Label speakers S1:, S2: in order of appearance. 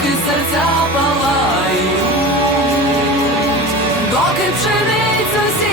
S1: доки серця палають, доки пшеницю сі.